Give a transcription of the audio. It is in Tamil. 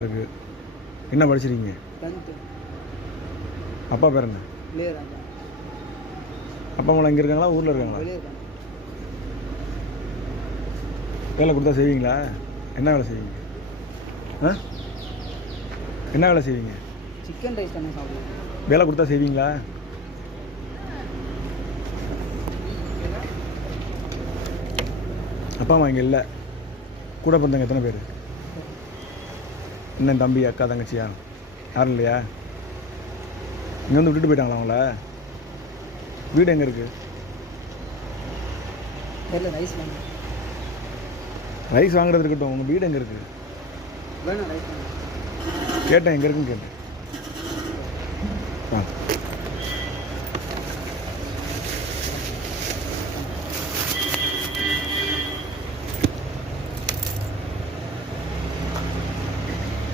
இருக்கு. என்ன படிச்சிருக்கீங்க? 10th. அப்பா பேர் என்ன? இளையராஜா. அப்பா அம்மா இங்கே இருக்காங்களா, ஊரில் இருக்காங்களா? வெளியே இருக்காங்க. வேலை கொடுத்தா செய்வீங்களா? என்ன வேலை செய்வீங்க? ஆ, என்ன வேலை செய்வீங்க? சிக்கன் ரைஸ் தானே சாப்பிடுவோம். வேலை கொடுத்தா செய்வீங்களா? அப்பா அம்மா இங்கே இல்லை. கூட பிறந்தவங்க எத்தனை பேர்? இன்னும் தம்பி, அக்கா, தங்கச்சியா? யாரும் இல்லையா? இங்கே வந்து விட்டுட்டு போயிட்டாங்களா அவங்கள? வீடு எங்கே இருக்குது? தெரியல, ரைஸ் வாங்க. ரைஸ் வாங்குறது இருக்கட்டும், உங்கள் வீடு எங்கே இருக்குது? வேணும் ரைஸ் வாங்க. கேட்டேன், எங்கே இருக்குன்னு கேட்டேன். ஆ.